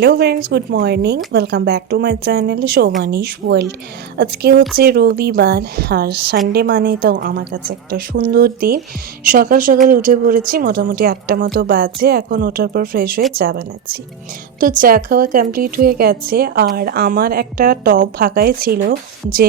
Hello friends, good morning. Welcome back to my channel Shobhanish world. আজকে হচ্ছে রবিবার আর Sunday মানে তো আমার কাছে একটা সুন্দর দিন। সকাল সকাল উঠে পড়েছি, মোটামুটি 8টা মতো বাজে। এখন ওঠার পর ফ্রেশ হয়ে চা বানাচ্ছি। তো চা খাওয়া কমপ্লিট হয়ে গেছে আর আমার একটা টব ফাঁকাই ছিল, যে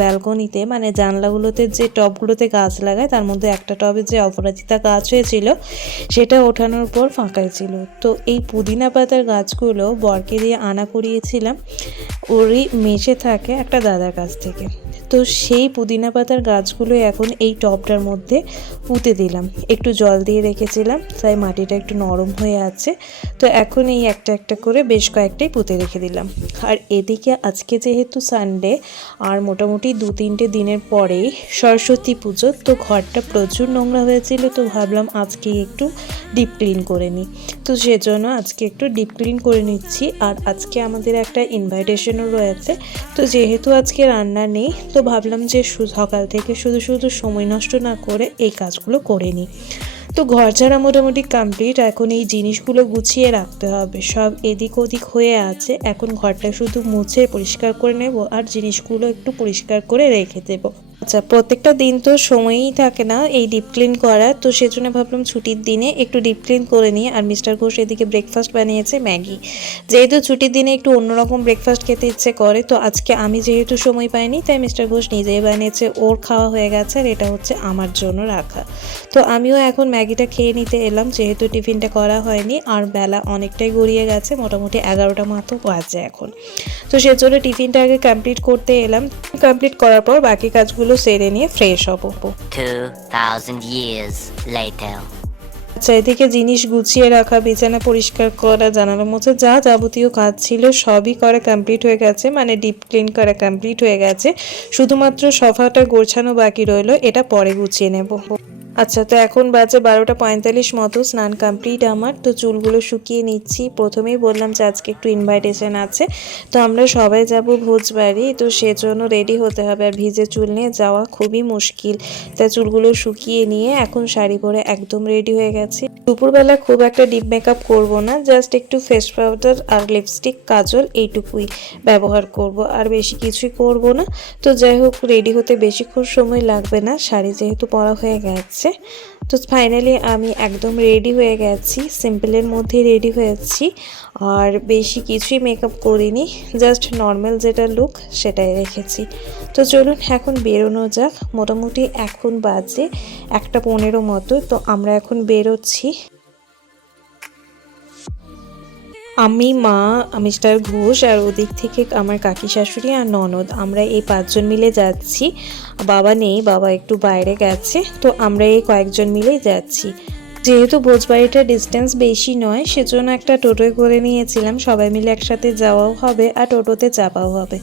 ব্যালকনিতে মানে জানলাগুলোতে যে টবগুলোতে গাছ লাগায় তার মধ্যে একটা টবে যে অপরাজিতা গাছ হয়েছিল সেটা ওঠানোর পর ফাঁকাই ছিল। তো এই পুদিনা পাতার গাছগুলো বরকে দিয়ে আনা করিয়েছিলাম ওরই মেশে থাকে একটা দাদার কাছ থেকে। তো সেই পুদিনা পাতার গাছগুলো এখন এই টবটার মধ্যে পুঁতে দিলাম, একটু জল দিয়ে রেখেছিলাম তাই মাটিটা একটু নরম হয়ে আছে। তো এখন এই একটা একটা করে বেশ কয়েকটাই পুঁতে রেখে দিলাম। আর এদিকে আজকে যেহেতু সানডে আর মোটামুটি 2-3টে দিনের পরেই সরস্বতী পুজো, তো ঘরটা প্রচুর নোংরা হয়েছিল। তো ভাবলাম আজকে একটু ডিপ ক্লিন করে নিই, তো সেজন্য আজকে একটু ডিপ ক্লিন করে নিচ্ছি। আর আজকে আমাদের একটা ইনভাইটেশনও রয়েছে, তো যেহেতু আজকে রান্না নেই তো ভাবলাম যে সকাল থেকে শুধু শুধু সময় নষ্ট না করে এই কাজগুলো করে নিই। তো ঘর ঝাড়া মোটামুটি কমপ্লিট। এখন এই জিনিসগুলো গুছিয়ে রাখতে হবে, সব এদিক ওদিক হয়ে আছে। এখন ঘরটা শুধু মুছে পরিষ্কার করে নেব আর জিনিসগুলো একটু পরিষ্কার করে রেখে দেবো। আচ্ছা, প্রত্যেকটা দিন তো সময়ই থাকে না এই ডিপ ক্লিন করার, তো সেজন্য ভাবলাম ছুটির দিনে একটু ডিপ ক্লিন করে নিই। আর মিস্টার ঘোষ এদিকে ব্রেকফাস্ট বানিয়েছে ম্যাগি। যেহেতু ছুটির দিনে একটু অন্যরকম ব্রেকফাস্ট খেতে ইচ্ছে করে, তো আজকে আমি যেহেতু সময় পাইনি তাই মিস্টার ঘোষ নিজেই বানিয়েছে, ওর খাওয়া হয়ে গেছে আর এটা হচ্ছে আমার জন্য রাখা। তো আমিও এখন ম্যাগিটা খেয়ে নিতে এলাম, যেহেতু টিফিনটা করা হয়নি আর বেলা অনেকটাই গড়িয়ে গেছে, মোটামুটি 11টা মতো বাজে এখন। তো সেজন্য টিফিনটা আগে কমপ্লিট করতে এলাম। কমপ্লিট করার পর বাকি কাজগুলো সেরে নিয়ে ফ্রেশ হব। 2000 years later. আচ্ছা, এদিকে জিনিস গুছিয়ে রাখা, বিছানা পরিষ্কার করা, জানালা মোছা, যা যাবতীয় কাজ ছিল সবই করা কমপ্লিট হয়ে গেছে, মানে ডিপ ক্লিন করা কমপ্লিট হয়ে গেছে। শুধুমাত্র সোফাটা গোছানো বাকি রইলো, এটা পরে গুছিয়ে নেব। আচ্ছা, তো এখন বাজে 12টা 45 মতো। স্নান কমপ্লিট আমার। তো চুলগুলো শুকিয়ে নিচ্ছি। প্রথমেই বললাম যে আজকে একটু ইনভাইটেশন আছে, তো আমরা সবাই যাব ভোজবাড়ি, তো সেজন্য রেডি হতে হবে। আর ভিজে চুল নিয়ে যাওয়া খুবই মুশকিল, তাই চুলগুলো শুকিয়ে নিয়ে এখন শাড়ি পরে একদম রেডি হয়ে গেছি। দুপুরবেলা খুব একটা ডিপ মেকআপ করব না, জাস্ট একটু ফেস পাউডার আর লিপস্টিক, কাজল এইটুকুই ব্যবহার করব, আর বেশি কিছুই করব না। তো যাই হোক, রেডি হতে বেশিক্ষণ সময় লাগবে না, শাড়ি যেহেতু পরা হয়ে গেছে। তো ফাইনালি আমি একদম রেডি হয়ে গেছি, সিম্পলের মধ্যে রেডি হয়েছি আর বেশি কিছুই মেকআপ করিনি, জাস্ট নর্মাল যেটা লুক সেটাই রেখেছি। তো চলুন এখন বেরোনো যাক। মোটামুটি এখন বাজে 1টা 15 মতো। তো আমরা এখন বেরোচ্ছি। আমি, মা, মিস্টার ঘোষ আর ওদিক থেকে আমার কাকি শাশুড়ি আর ননদ, আমরা এই 5জন মিলে যাচ্ছি। বাবা নেই, বাবা একটু বাইরে গেছে, তো আমরা এই কয়েকজন মিলেই যাচ্ছি। যেহেতু ভোজবাড়িটার ডিস্টেন্স বেশি নয় সেজন্য একটা টোটোয় করে নিয়েছিলাম, সবাই মিলে একসাথে যাওয়াও হবে আর টোটোতে চাপাও হবে।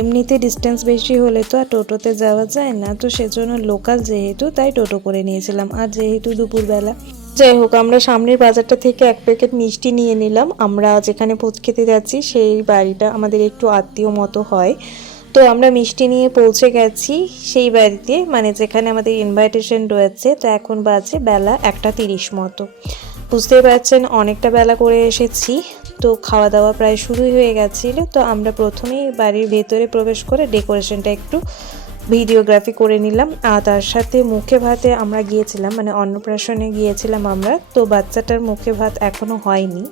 এমনিতে ডিস্টেন্স বেশি হলে তো আর টোটোতে যাওয়া যায় না, তো সেজন্য লোকাল যেহেতু তাই টোটো করে নিয়েছিলাম। আর যেহেতু দুপুরবেলা, যাই হোক, আমরা সামনের বাজারটা থেকে 1 প্যাকেট মিষ্টি নিয়ে নিলাম। আমরা যেখানে ভোজ খেতে যাচ্ছি সেই বাড়িটা আমাদের একটু আত্মীয় মতো হয়, তো আমরা মিষ্টি নিয়ে পৌঁছে গেছি সেই বাড়িতে, মানে যেখানে আমাদের ইনভাইটেশন রয়েছে। তো এখন বাজে বেলা 1টা 30 মতো। বুঝতেই পারছেন অনেকটা বেলা করে এসেছি, তো খাওয়া দাওয়া প্রায় শুরুই হয়ে গেছিলো। তো আমরা প্রথমেই বাড়ির ভেতরে প্রবেশ করে ডেকোরেশনটা একটু ভিডিওগ্রাফি করে নিলাম। আর তার সাথে মুখে ভাতে আমরা গিয়েছিলাম, মানে অন্নপ্রাশনে গিয়েছিলাম আমরা। তো বাচ্চাটার মুখে ভাত এখনও হয়নি,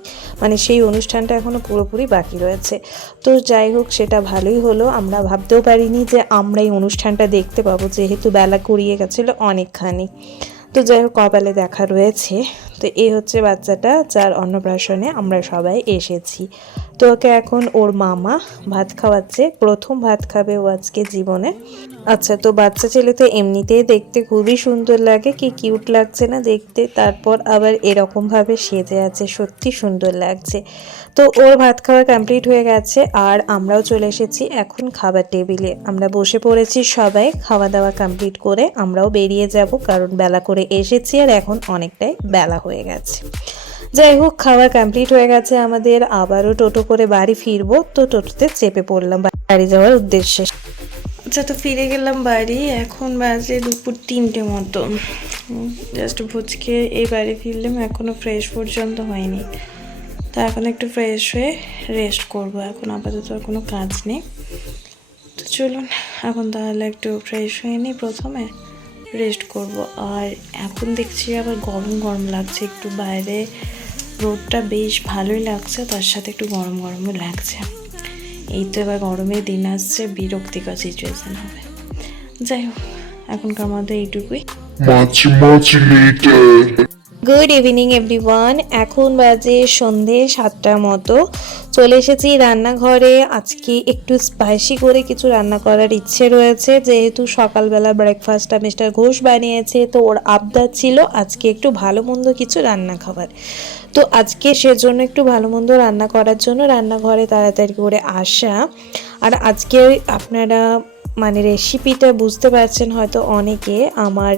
মানে সেই অনুষ্ঠানটা এখনও পুরোপুরি বাকি রয়েছে। তো যাই হোক, সেটা ভালোই হলো। আমরা ভাবতেও পারিনি যে আমরা এই অনুষ্ঠানটা দেখতে পাবো, যেহেতু বেলা গড়িয়ে গেছিলো অনেকখানি। তো যাই হোক, কপালে দেখা রয়েছে। তো এই হচ্ছে বাচ্চাটা যার অন্নপ্রাশনে আমরা সবাই এসেছি। তো ওকে এখন ওর মামা ভাত খাওয়াচ্ছে, প্রথম ভাত খাবে ও আজকে জীবনে। আচ্ছা, তো বাচ্চা ছেলে তো এমনিতেই দেখতে খুবই সুন্দর লাগে, কি কিউট লাগছে না দেখতে, তারপর আবার এরকমভাবে সেজে আছে, সত্যি সুন্দর লাগছে। তো ওর ভাত খাওয়া কমপ্লিট হয়ে গেছে আর আমরাও চলে এসেছি এখন খাবার টেবিলে। আমরা বসে পড়েছি সবাই, খাওয়া দাওয়া কমপ্লিট করে আমরাও বেরিয়ে যাব, কারণ বেলা করে এসেছি আর এখন অনেকটাই বেলা হয়ে গেছে। যাই হোক, খাওয়া কমপ্লিট হয়ে গেছে আমাদের, আবারও টোটো করে বাড়ি ফিরবো। তো টোটোতে চেপে পড়লাম বাড়ি যাওয়ার উদ্দেশ্যে। আচ্ছা, তো ফিরে গেলাম বাড়ি। এখন বাজে দুপুর 3টে মতো। জাস্ট ভোজ খেয়ে এই বাড়ি ফিরলাম, এখনও ফ্রেশ পর্যন্ত হয়নি। এখন একটু ফ্রেশ হয়ে রেস্ট করব। এখন আপাতত আর কোনো কাজ নেই। তো চলুন এখন তাহলে একটু ফ্রেশ হয়ে নিই, প্রথমে রেস্ট করব। আর এখন দেখছি আবার গরম গরম লাগছে, একটু বাইরে রোদটা বেশ ভালোই লাগছে, তার সাথে একটু গরম গরমও লাগছে। এই তো এবার গরমের দিন আসছে, বিরক্তিকর সিচুয়েশান হবে। যাই হোক, এখনকার মধ্যে এইটুকুই। much later. Good evening everyone. এখন বাজে সন্ধে 7টার মতো। চলে এসেছি রান্নাঘরে। আজকে একটু স্পাইসি করে কিছু রান্না করার ইচ্ছে রয়েছে, যেহেতু সকালবেলা ব্রেকফাস্টটা মিস্টার ঘোষ বানিয়েছে, তো ওর আবদার ছিল আজকে একটু ভালো মন্দ কিছু রান্না খাবার। তো আজকে সেজন্য একটু ভালো মন্দ রান্না করার জন্য রান্নাঘরে তাড়াতাড়ি করে আসা। আর আজকে আপনারা মানে রেসিপিটা বুঝতে পারছেন হয়তো অনেকে আমার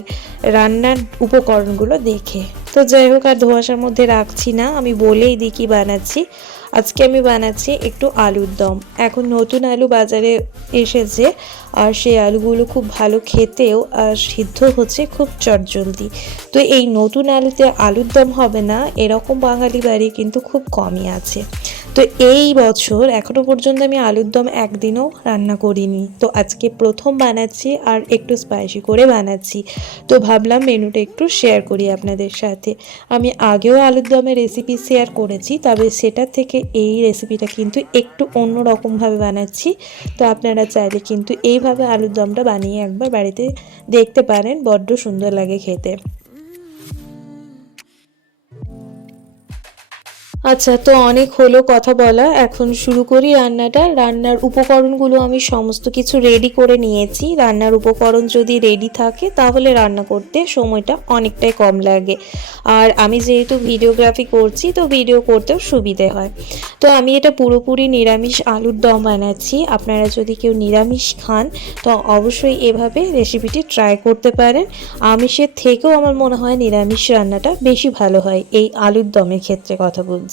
রান্নার উপকরণগুলো দেখে। তো যাই হোক, আর ধোঁয়াশার মধ্যে রাখছি না, আমি বলেই দিই কী বানাচ্ছি। আজকে আমি বানাচ্ছি একটু আলুর দম। এখন নতুন আলু বাজারে এসেছে, আর সেই আলুগুলো খুব ভালো খেতেও, আর সিদ্ধ হচ্ছে খুব চটজলদি। তো এই নতুন আলুতে আলুর দম হবে না এরকম বাঙালি বাড়ি কিন্তু খুব কমই আছে। তো এই বছর এখনও পর্যন্ত আমি আলুর দম একদিনও রান্না করিনি, তো আজকে প্রথম বানাচ্ছি আর একটু স্পাইসি করে বানাচ্ছি। তো ভাবলাম মেনুটা একটু শেয়ার করি আপনাদের সাথে। আমি আগেও আলুর দমের রেসিপি শেয়ার করেছি, তবে সেটার থেকে এই রেসিপিটা কিন্তু একটু অন্য রকমভাবে বানাচ্ছি। তো আপনারা চাইলে কিন্তু এইভাবে আলুর দমটা বানিয়ে একবার বাড়িতে দেখতে পারেন, বড্ড সুন্দর লাগে খেতে। আচ্ছা, তো অনেক হলো কথা বলা, এখন শুরু করি রান্নাটা। রান্নার উপকরণগুলো আমি সমস্ত কিছু রেডি করে নিয়েছি। রান্নার উপকরণ যদি রেডি থাকে তাহলে রান্না করতে সময়টা অনেকটাই কম লাগে। আর আমি যেহেতু ভিডিওগ্রাফি করছি, তো ভিডিও করতেও সুবিধে হয়। তো আমি এটা পুরোপুরি নিরামিষ আলুর দম বানাচ্ছি। আপনারা যদি কেউ নিরামিষ খান তো অবশ্যই এভাবে রেসিপিটি ট্রাই করতে পারেন। আমিষের থেকেও আমার মনে হয় নিরামিষ রান্নাটা বেশি ভালো হয় এই আলুর দমের ক্ষেত্রে কথা বলছি।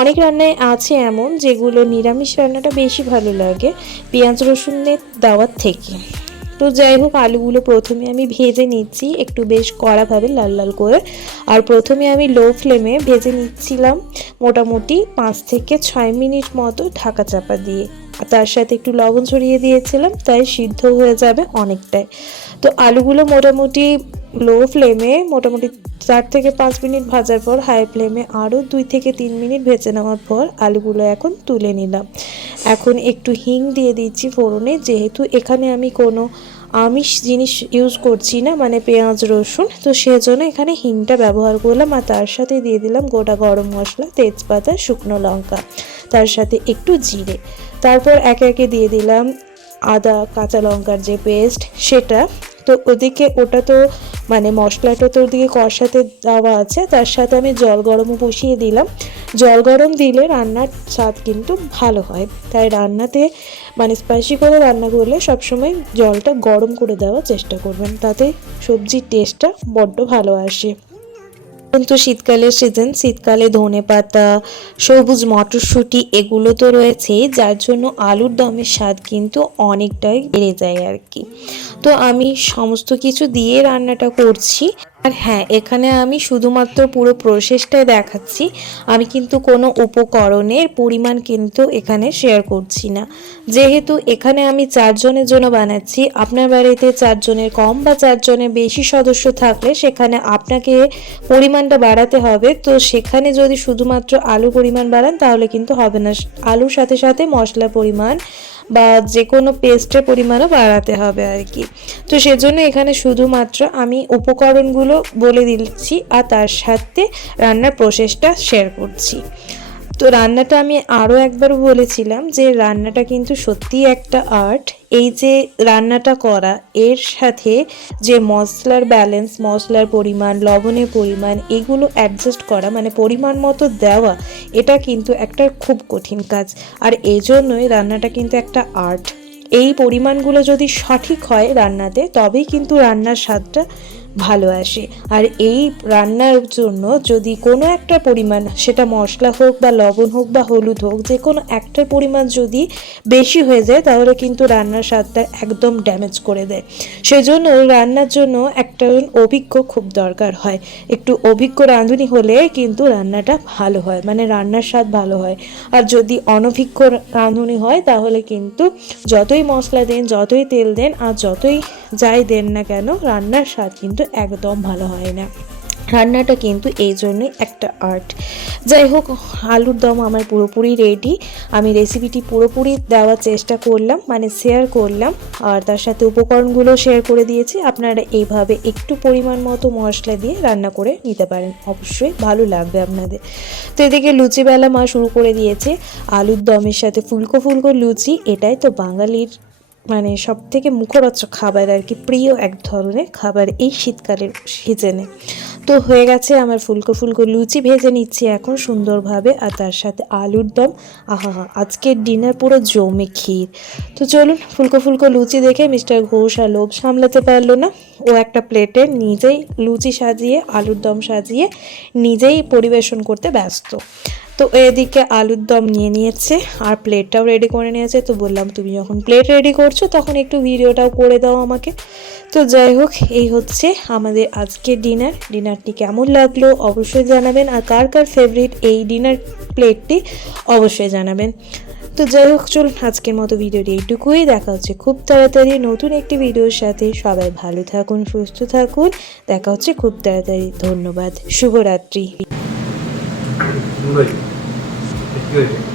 অনেক রান্নায় আছে এমন যেগুলো নিরামিষ রান্নাটা বেশি ভালো লাগে পেঁয়াজ রসুনের দেওয়ার থেকে। তো যাই হোক, আলুগুলো প্রথমে আমি ভেজে নিচ্ছি একটু বেশ কড়াভাবে লাল লাল করে। আর প্রথমে আমি লো ফ্লেমে ভেজে নিচ্ছিলাম মোটামুটি 5 থেকে 6 মিনিট মতো ঢাকা চাপা দিয়ে। তার সাথে একটু লবণ ছড়িয়ে দিয়েছিলাম, তাই সিদ্ধ হয়ে যাবে অনেকটাই। তো আলুগুলো মোটামুটি লো ফ্লেমে মোটামুটি 4 থেকে 5 মিনিট ভাজার পর হাই ফ্লেমে আরও 2 থেকে 3 মিনিট ভেজে নেওয়ার পর আলুগুলো এখন তুলে নিলাম। এখন একটু হিং দিয়ে দিচ্ছি ফোড়নে, যেহেতু এখানে আমি কোনো আমিষ জিনিস ইউজ করছি না, মানে পেঁয়াজ রসুন, তো সেজন্য এখানে হিংটা ব্যবহার করলাম। আর তার সাথে দিয়ে দিলাম গোটা গরম মশলা, তেজপাতা, শুকনো লঙ্কা, তার সাথে একটু জিরে। তারপর একে একে দিয়ে দিলাম আদা কাঁচা লঙ্কার যে পেস্ট সেটা। তো ওদিকে ওটা তো মানে মশলাটা তো ওদিকে কষাতে দেওয়া আছে, তার সাথে আমি জল গরমও বসিয়ে দিলাম। জল গরম দিলে রান্নার স্বাদ কিন্তু ভালো হয়, তাই রান্নাতে মানে স্পাইসি করে রান্না করলে সবসময় জলটা গরম করে দেওয়ার চেষ্টা করবেন, তাতে সবজির টেস্টটা বড্ড ভালো আসে। কিন্তু শীতকালের সিজন, শীতকালে ধনেপাতা, সবুজ মটরশুঁটি এগুলো তো রয়েছেই, যার জন্য আলুর দমের স্বাদ কিন্তু অনেকটাই বেড়ে যায় আর কি। তো আমি সমস্ত কিছু দিয়ে রান্নাটা করছি। আর হ্যাঁ, এখানে আমি শুধুমাত্র পুরো প্রসেসটাই দেখাচ্ছি, আমি কিন্তু কোনো উপকরণের পরিমাণ কিন্তু এখানে শেয়ার করছি না। যেহেতু এখানে আমি 4 জনের জন্য বানাচ্ছি, আপনার বাড়িতে 4 জনের কম বা 4 জনের বেশি সদস্য থাকলে সেখানে আপনাকে পরিমাণটা বাড়াতে হবে। তো সেখানে যদি শুধুমাত্র আলু পরিমাণ বাড়ান তাহলে কিন্তু হবে না, আলুর সাথে সাথে মশলার পরিমাণ বা যে কোনো পেস্টের পরিমাণও বাড়াতে হবে আর কি। তো সেজন্য এখানে শুধুমাত্র আমি উপকরণগুলো বলে দিচ্ছি আর তার সাথে রান্নার প্রসেসটা শেয়ার করছি। তো রান্নাটা আমি আরও একবার বলেছিলাম যে রান্নাটা কিন্তু সত্যিই একটা আর্ট। এই যে রান্নাটা করা, এর সাথে যে মশলার ব্যালেন্স, মশলার পরিমাণ, লবণের পরিমাণ এগুলো অ্যাডজাস্ট করা, মানে পরিমাণ মতো দেওয়া, এটা কিন্তু একটা খুব কঠিন কাজ। আর এই জন্যই রান্নাটা কিন্তু একটা আর্ট। এই পরিমাণগুলো যদি সঠিক হয় রান্নাতে, তবেই কিন্তু রান্নার স্বাদটা ভালো আসে। আর এই রান্নার জন্য যদি কোনো একটা পরিমাণ, সেটা মশলা হোক বা লবণ হোক বা হলুদ হোক, যে কোনো একটার পরিমাণ যদি বেশি হয়ে যায় তাহলে কিন্তু রান্নার স্বাদটা একদম ড্যামেজ করে দেয়। সেজন্য রান্নার জন্য একটা অভিজ্ঞ খুব দরকার হয়। একটু অভিজ্ঞ রাঁধুনি হলে কিন্তু রান্নাটা ভালো হয়, মানে রান্নার স্বাদ ভালো হয়। আর যদি অনভিজ্ঞ রাঁধুনি হয় তাহলে কিন্তু যতই মশলা দেন, যতই তেল দেন আর যতই যাই দেন না কেন, রান্নার স্বাদ কিন্তু একদম ভালো হয় না। রান্নাটা কিন্তু এই জন্যই একটা আর্ট। যাই হোক, আলুর দম আমার পুরোপুরি রেডি। আমি রেসিপিটি পুরোপুরি দেওয়ার চেষ্টা করলাম, মানে শেয়ার করলাম, আর তার সাথে উপকরণগুলো শেয়ার করে দিয়েছি। আপনারা এইভাবে একটু পরিমাণ মতো মশলা দিয়ে রান্না করে নিতে পারেন, অবশ্যই ভালো লাগবে আপনাদের। তো এদিকে লুচি বেলা মা শুরু করে দিয়েছে। আলুর দমের সাথে ফুলকো ফুলকো লুচি, এটাই তো বাঙালির মানে সব থেকে মুখরোচক খাবার আর কি, প্রিয় এক ধরনের খাবার এই শীতকালের সিজনে। তো হয়ে গেছে আমার ফুলকো ফুলকো লুচি, ভেজে নিচ্ছি এখন সুন্দরভাবে, আর তার সাথে আলুর দম। আহা, আজকের ডিনার পুরো জমে ক্ষীর। তো চলুন, ফুলকো ফুলকো লুচি দেখে মিস্টার ঘোষ আর লোভ সামলাতে পারলো না। ও একটা প্লেটে নিজেই লুচি সাজিয়ে, আলুর দম সাজিয়ে নিজেই পরিবেশন করতে ব্যস্ত। তো এদিকে আলুর দম নিয়ে নিয়েছে আর প্লেটটাও রেডি করে নিয়েছে। তো বললাম, তুমি যখন প্লেট রেডি করছো তখন একটু ভিডিওটাও করে দাও আমাকে। তো যাই হোক, এই হচ্ছে আমাদের আজকের ডিনারটি কেমন লাগলো অবশ্যই জানাবেন, আর কার কার ফেভারিট এই ডিনার প্লেটটি অবশ্যই জানাবেন। তো যাই হোক, চলুন আজকের মতো ভিডিওটি এইটুকুই। দেখা হচ্ছে খুব তাড়াতাড়ি নতুন একটি ভিডিওর সাথে। সবাই ভালো থাকুন, সুস্থ থাকুন, দেখা হচ্ছে খুব তাড়াতাড়ি। ধন্যবাদ, শুভরাত্রি। সুন্দর, কি হয়েছে?